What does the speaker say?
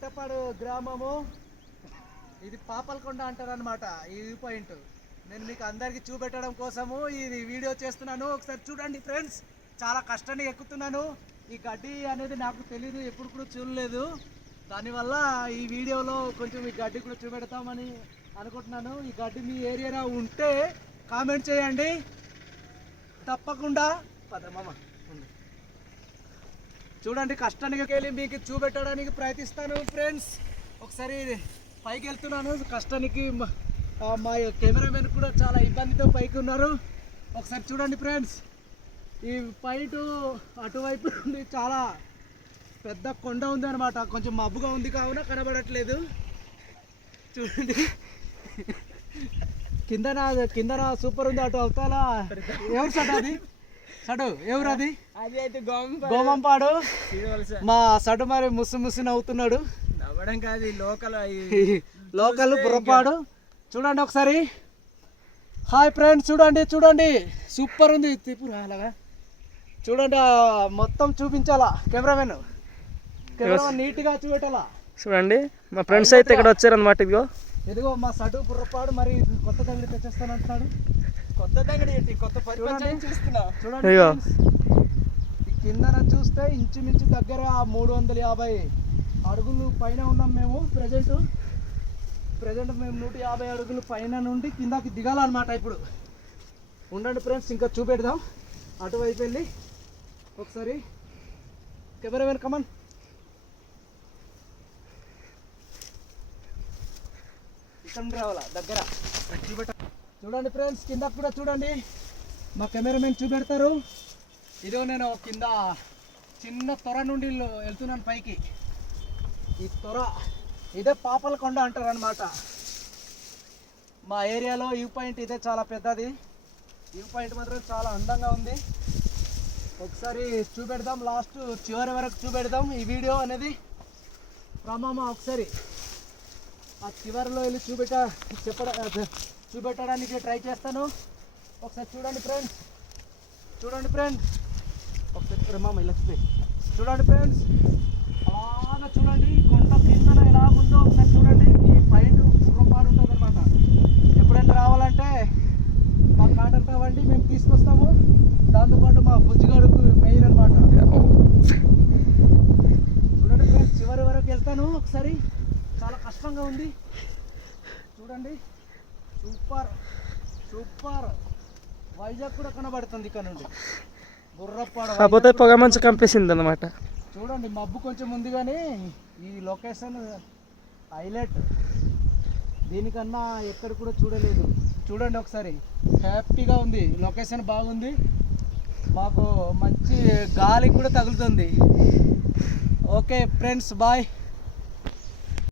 కట్టపాడు గ్రామము, ఇది పాపలకొండ అంటారు అనమాట ఈ వ్యూ పాయింట్. నేను మీకు అందరికీ చూపెట్టడం కోసము ఇది వీడియో చేస్తున్నాను. ఒకసారి చూడండి ఫ్రెండ్స్, చాలా కష్టాన్ని ఎక్కుతున్నాను. ఈ గడ్డి అనేది నాకు తెలీదు, ఎప్పుడు కూడా చూడలేదు. దానివల్ల ఈ వీడియోలో కొంచెం ఈ గడ్డి కూడా చూపెడతామని అనుకుంటున్నాను. ఈ గడ్డి మీ ఏరియాలో ఉంటే కామెంట్ చేయండి తప్పకుండా. పదమ్మ చూడండి, కష్టానికి వెళ్ళి మీకు చూపెట్టడానికి ప్రయత్నిస్తాను ఫ్రెండ్స్. ఒకసారి పైకి వెళ్తున్నాను కష్టానికి. మా కెమెరామెన్ కూడా చాలా ఇబ్బందితో పైకి ఉన్నారు. ఒకసారి చూడండి ఫ్రెండ్స్, ఈ పాయింట్ అటువైపు నుండి చాలా పెద్ద కొండ ఉంది అనమాట. కొంచెం మబ్బుగా ఉంది కావున కనబడట్లేదు. చూడండి కిందన సూపర్ ఉంది. అటు అవతల ఎవరు సడు అది? సడు ఎవరు అది? గోమంపాడు. మా సడు మరి ముసి నవ్వుతున్నాడు. నవ్వడం కాదు, లోకల్ బుర్రపాడు. చూడండి ఒకసారి. హాయ్ ఫ్రెండ్స్, చూడండి సూపర్ ఉంది. తిప్పురా అలాగా చూడండి, మొత్తం చూపించాలా కెమెరామెన్ నీట్గా చూపెట్టాలా. చూడండి మా ఫ్రెండ్స్ అయితే ఇక్కడ వచ్చారనమాట. ఇదిగో మా సడు బుర్రపాడు మరి కొత్త తంగడి తెచ్చేస్తాను అంటున్నాడు. కొత్త తంగడి ఏంటి? కొత్త చూడండి ఈ కిందన చూస్తే ఇంచుమించు దగ్గర 350 అడుగులు పైన ఉన్నాం మేము. ప్రజెంట్ మేము 150 అడుగులు పైన నుండి కిందకి దిగాలన్నమాట. ఇప్పుడు ఉండండి ఫ్రెండ్స్, ఇంకా చూపెడదాం. అటువైపు వెళ్ళి ఒకసారి కెమెరామెన్ కమన్. ఇక్కడ రావాలా దగ్గర చూపెట్ట. చూడండి ఫ్రెండ్స్, కింద కూడా చూడండి, మా కెమెరామెన్ చూపెడతారు. ఇదో నేను కింద చిన్న తొర నుండి వెళ్తున్నాను పైకి. ఈ తొర ఇదే పాపలకొండ అంటారు అనమాట. మా ఏరియాలో వ్యూ పాయింట్ ఇదే, చాలా పెద్దది. వ్యూ పాయింట్ మాత్రం చాలా అందంగా ఉంది. ఒకసారి చూపెడదాం, లాస్ట్ చివరి వరకు చూపెడదాం ఈ వీడియో అనేది. రామమ్మ ఒకసారి ఆ చివరిలో వెళ్ళి చూపెట్టడానికి ట్రై చేస్తాను. ఒకసారి చూడండి ఫ్రెండ్స్, ఒకసారి రామమ్మ ఇలా చూడండి ఫ్రెండ్స్. అలాగా చూడండి, కొండ కిందన ఎలా ఉందో ఒకసారి చూడండి. ఈ పాయింట్ బుర్రపాడు ఉంటుంది అనమాట. ఎప్పుడైనా రావాలంటే మా కాంటాక్ట్ అవ్వండి, మేము తీసుకొస్తాము. దాంతోపాటు మా బుజ్జిగాడుకు మెయిన్ అనమాట. చూడండి ఫ్రెండ్స్, చివరి వరకు వెళ్తాను ఒకసారి. చాలా కష్టంగా ఉంది. చూడండి, సూపర్ వైజాగ్ కూడా కనబడుతుంది ఇక్కడ నుండి. బుర్రపాడు కాకపోతే పొగ మంచు కంపేసింది అనమాట. చూడండి, మబ్బు కొంచెం ఉంది కానీ ఈ లొకేషన్ హైలైట్. దీనికన్నా ఎక్కడ కూడా చూడలేదు. చూడండి ఒకసారి, హ్యాపీగా ఉంది. లొకేషన్ బాగుంది, మాకు మంచి గాలి కూడా తగులుతుంది. Okay friends, bye.